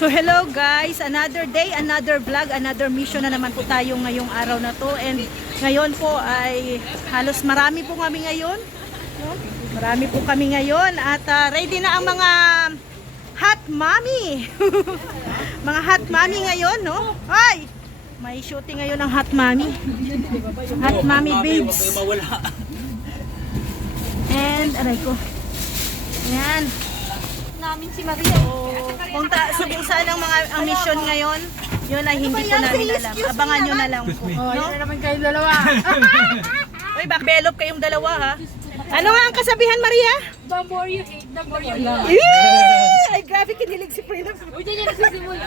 So hello guys, another day, another vlog, another mission na naman po tayo ngayong araw na to. And ngayon po ay halos marami po kami ngayon, no? Marami po kami ngayon at ready na ang mga hot mommy. Mga hot mommy ngayon, no? Ay! May shooting ngayon ng hot mommy. Hot mommy babes. And aray ko. Ayan. Namin si Maria. Kung sana ang mission ngayon, yun ay hindi ko namin alam. Abangan nyo na lang po. Oh, No? yun naman kayong dalawa. Uy, backbelop kayong dalawa ha. Ano nga ang kasabihan, Maria? The more you hate, the more you love. Yeah! Ay, grabe kinilig si Prina. Uy, dyan yung nagsisimula.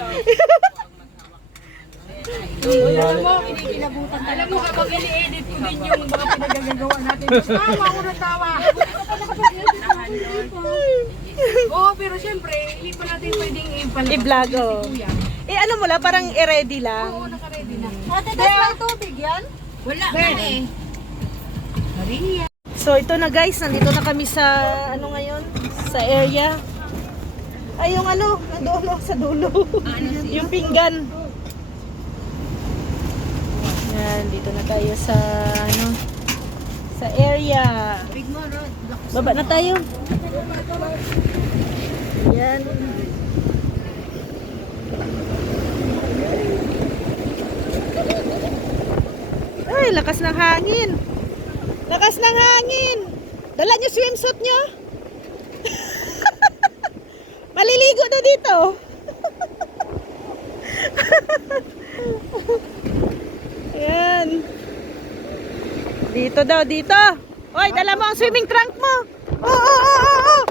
Alam mo, kinikilabutan. Alam mo, kapag ini-edit ko din yung mga pinagagagawa natin. Tawa ko na tawa. Oo, pero syempre, hindi pa natin pwedeng I-vlog, oh. Ano mo lang, parang i-ready lang. Oo, naka-ready na. Matigas lang tubig yan? Wala na eh. Maria. So ito na guys, nandito na kami sa ano ngayon, sa area. Ay yung ano, nandoon sa dulo. Yung pinggan. Yan, dito na tayo sa ano, sa area. Baba na tayo. Yan. Ay, lakas ng hangin. Lakas ng hangin. Dala niyo swimsuit niyo. Maliligo na dito. Ayan. Dito daw, dito. Hoy, dala mo ang swimming trunk mo. Oo.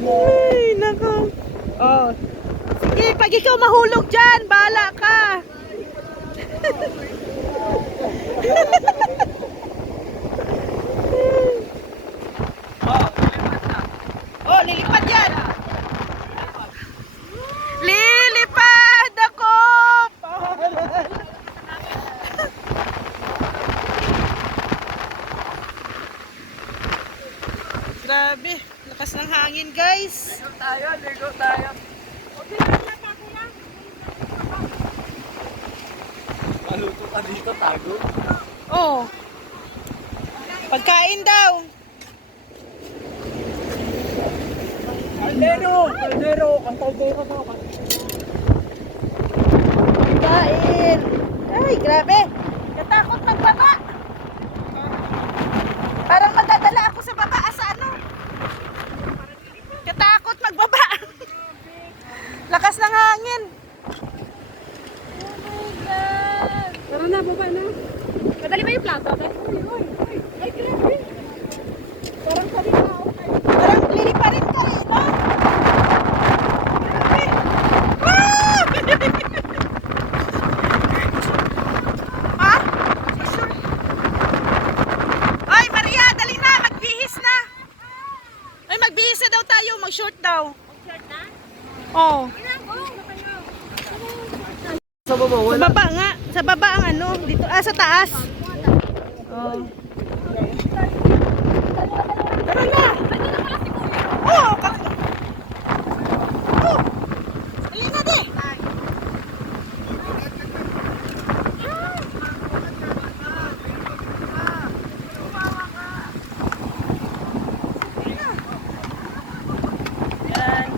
Ay, nako. Oh. Sige, pag ikaw mahulog dyan, bahala ka. Oh, lilipad yan. Lilipad ako. Grabe, lakas ng hangin, guys. Ligo tayo. Maluto ka dito, tago. Oh. Pagkain daw. Kaldero! Ang kaldero mo. Pagkain. Ay, grabe. Katakot magbaba. Parang magdadala ako sa baba sa ano. Katakot magbaba. Lakas ng hangin. Tara na, baba na. Madali ba yung plato? Ay, grabe. Parang sabi na ako kayo. Parang liliparin ka rin, no? Grabe. Ah! Ha? Sure. Ay, Maria, dali na. Magbihis na. Ay, magbihis na daw tayo. Mag-short daw. Shirt na? Oo. Sa baba, Sa baba nga. Sa baba ang ano. Dito, sa taas. Oh. Tara na. Oh, oh. Dali na di. Yan.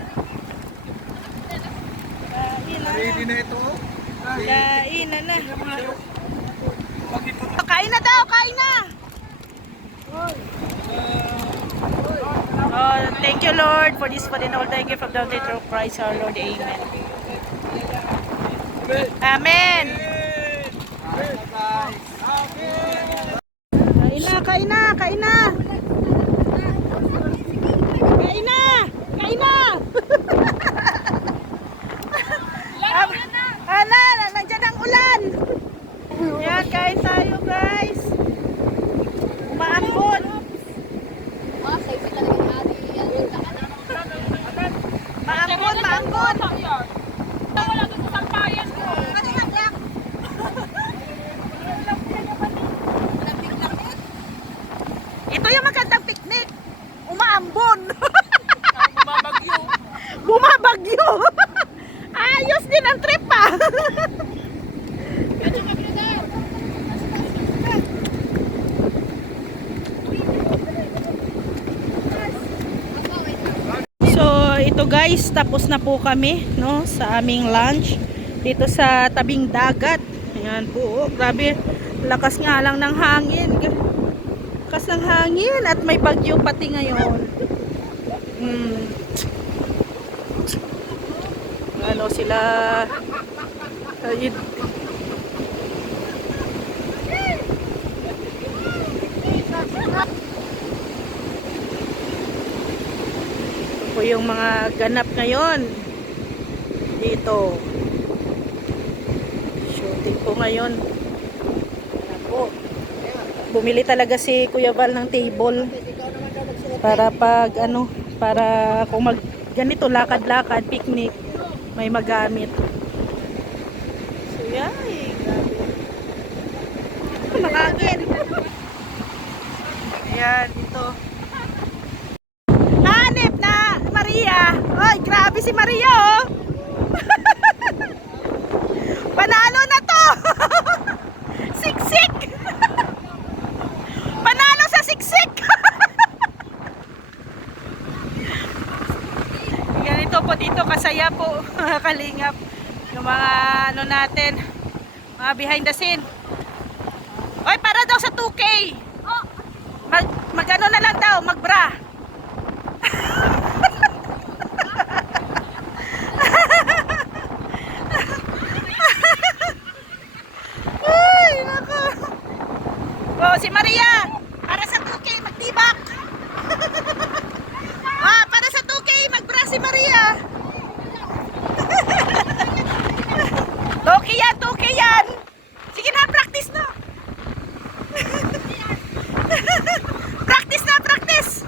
ready na ito. Kain na. Kain na daw, kain na. Oh, thank you Lord for this food and all thank you from the through Christ our Lord. Amen. Amen. Kain na. Kain na. Nandiyan ang ulan. Yan, kain tayo guys. Umaambon. Maambon. Wala doon sa sampayan ko. Ito yung magandang picnic. Umaambon. Mamagyo. Bagyo. Ayos din ang trip pa. So ito guys, tapos na po kami no sa aming lunch dito sa tabing dagat. Ayan po, oh, grabe lakas nga lang ng hangin. Lakas ng hangin at may bagyo pati ngayon. Ano sila po yung mga ganap ngayon dito. Shooting po ngayon. Ayan po. Bumili talaga si Kuya Val ng table para pag ano, para kung mag ganito lakad-lakad, picnic, may magamit. So yan, grabe. Makagin. Ayan, ito. Hanip na Maria. Ay, grabe si Maria, oh. Panalo na to. Siksik. Panalo sa siksik. Ganito po dito, kasaya po, kalingap. Yung mga ano natin, mga behind the scene. Oy, para daw sa 2K. Mag ano na lang daw, magbra. Ay, nako. Oh, si Maria, para sa 2K magtibak. Para sa 2K magbra si Maria. 2K yan, 2K yan. Sige na, practice na. Practice na, practice.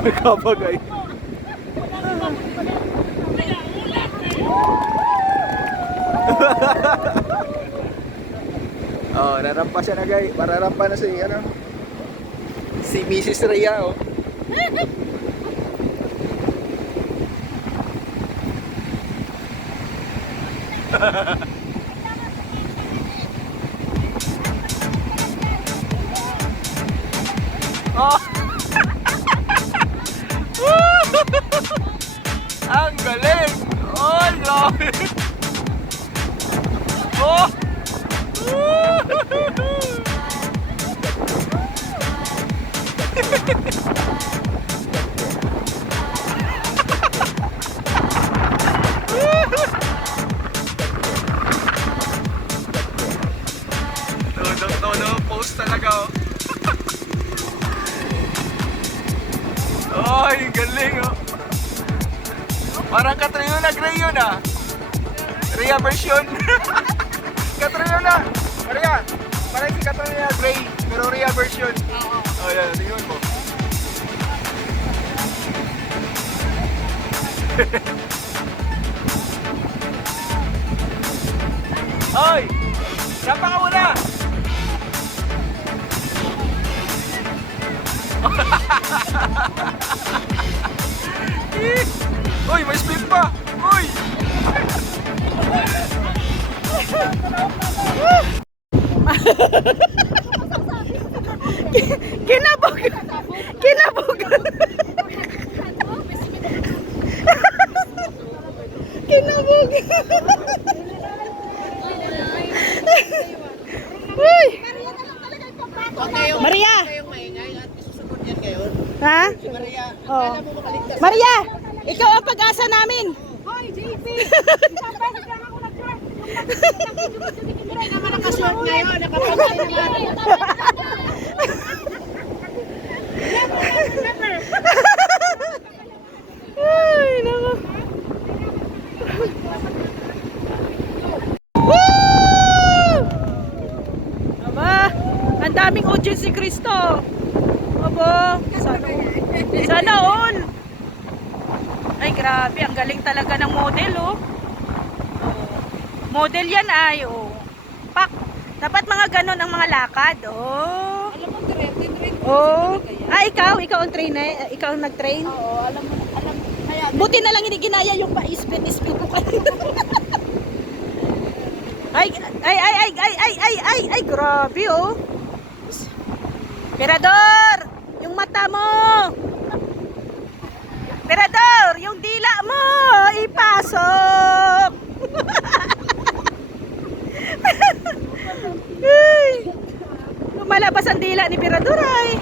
Nagkabagay. Oh, narampa siya na guys. Mararampa na si ano. Si Mrs. Rhea, oh. Oh. Ang galing. Oh, grabe. Oh. No, post talaga, oh. Ay, galing, oh. Parang Catriona Gray yun, ah. Rhea version. Catriona. Maria, parang si Catriona Gray, pero Rhea version. Oh, yan, tingnan mo. Hoy! Sapa ka muna! Uy, may spin pa! Uy! Kinabog! Kinabog! Kinabog! Uy! Maria! Ha? Oh. Maria! Ikaw ang pag-asa namin! Hoy, JP! Isang lang ako nag-try. Hindi naman nakasuot ngayon. Nakapagay naman. Ay, naku. Woo! Aba, ang daming audience ni Cristo. Aba, sana all. Ay, grabe, ang galing talaga ng model, oh. Model yan ay, oh. Pak, dapat mga ganon ang mga lakad. Oh. Alam mo, train. Oh. Ah, ikaw ang trainer, ikaw ang nag-train. Oo, alam. Kaya, Buti na lang hindi ginaya yung pa-spin ko kanina. ay, grabe oh. Perador, yung mata mo. Perador, yung dila mo, ipasok. Ay, lumalabas ang dila ni Perador ay.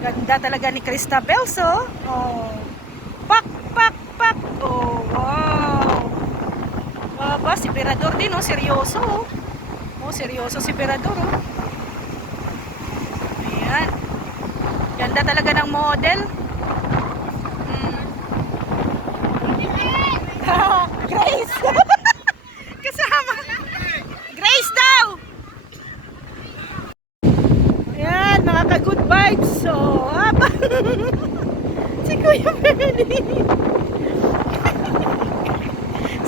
Ganda talaga ni Cristabel, so. Oh. Pak. Oh, wow. Baba, si Perador din, oh. Seryoso, oh. Oh, seryoso si Perador, oh. Ayan. Ganda talaga ng model. Grace! Kasama! Grace daw! Ayan, mga ka-good vibes. So, haba. Si Kuya Bernie.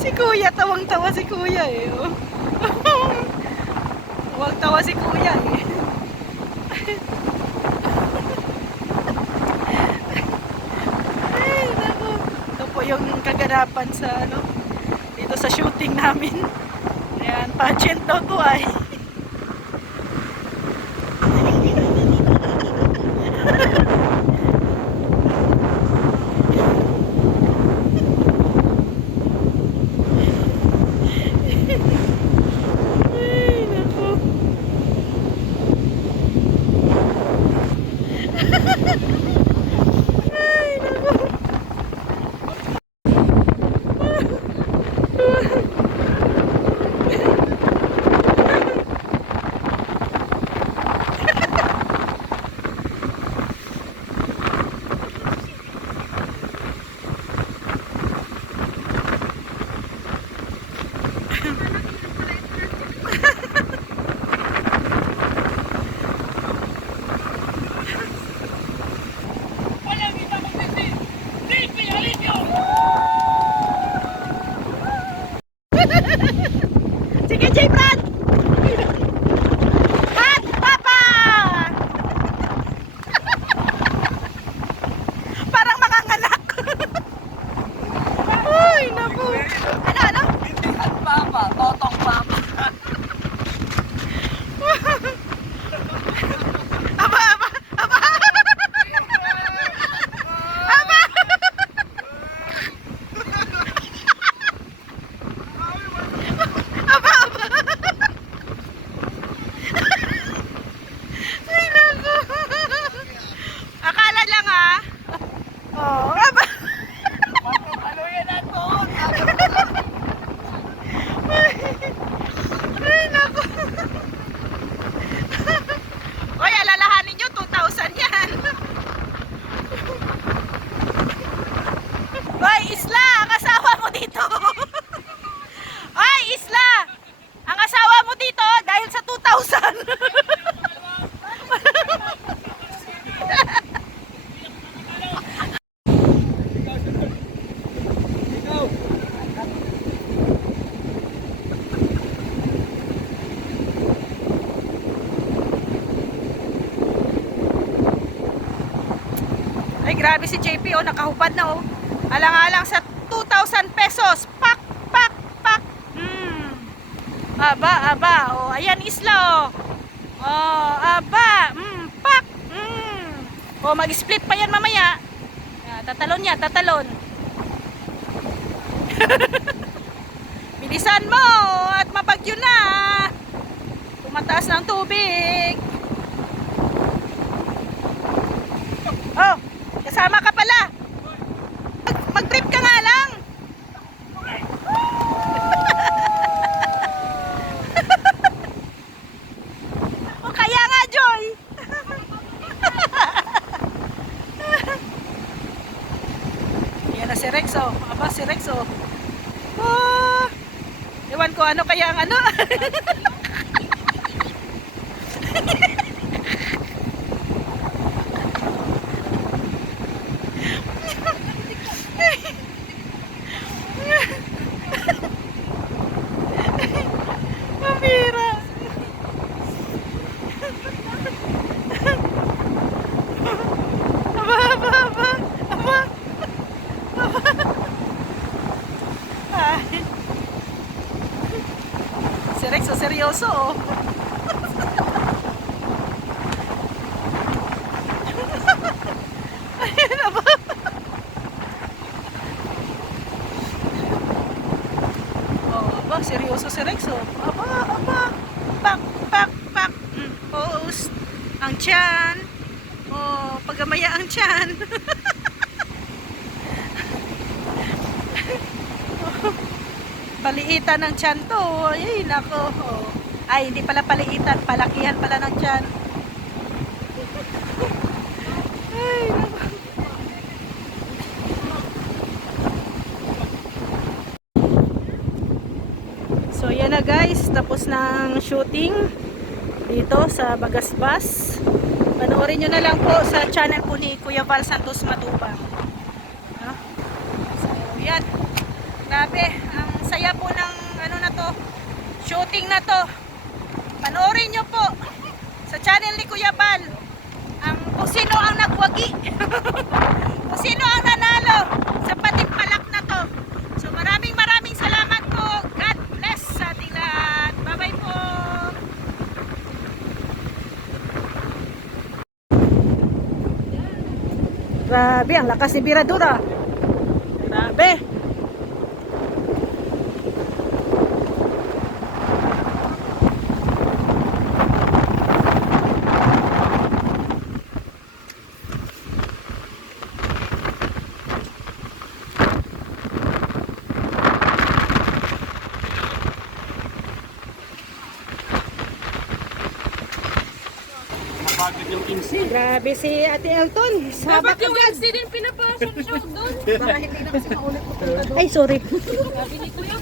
Si Kuya, tawang-tawa si Kuya eh. Oh. Tawang-tawa si Kuya eh. Ay, naku. Ito po yung kaganapan sa ano, dito sa shooting namin. Ayan, pageant daw to ay. Ay, naku. Ay, naku. Sige, J. Brad! Hat, Papa! Parang makanganak. Ay, naku. Ano? Hindi at papa, totong papa. Aba. Ay, naku. Akala lang ah. Oh, aba. Ano yan ato? Ay, naku. Oy, alalahanin nyo, 2,000 yan. Oy, Isla, ang asawa mo dito. Oy, Isla, ang asawa mo dito dahil sa 2,000. Ay, grabe si JP, oh, nakahubad na, oh. Alang-alang sa 2,000 pesos. Pak. Aba, oh, ayan Isla, oh. Oh, aba, pak. Oh, mag-split pa yan mamaya. Tatalon. Bilisan mo at mabagyo na. Tumataas ng tubig. Oh, kasama ka pala. Mag-trip ka nga lang. O kaya nga, Joy. Yan na si Rex, oh. Aba, si Rex, oh. Oh. Ewan ko ano kaya ang ano. Mabira. Si Rex, oh, seryoso, oh. Ayan na ba? Oh, aba, seryoso si Rex, oh. Aba. Pak. Post. Ang tiyan. Oh, pagamaya ang tiyan. Paliitan ng tiyan to. Ay, nako. Oh. Ay, hindi pala paliitan. Palakihan pala ng tiyan. Ay, nako. So, yan na guys. Tapos ng shooting dito sa Bagasbas. Panoorin nyo na lang po sa channel po ni Kuya Val Santos Matubang. No? So, yan. Grabe. Ang saya po ng ano na to, shooting na to. Panoorin nyo po sa channel ni Kuya Val kung sino ang nagwagi. Kung sino ang nanalo sa patimpalak na to. So maraming salamat po. God bless sa ating lahat. Bye-bye po. Grabe, ang lakas ni Biradura. Grabe. Grabe si Ate Elton. Sabak Dapat yung agad. accident pinapasok siya doon. Para hindi na kasi maulit ko. Ay, sorry. Sabi ni Kuya,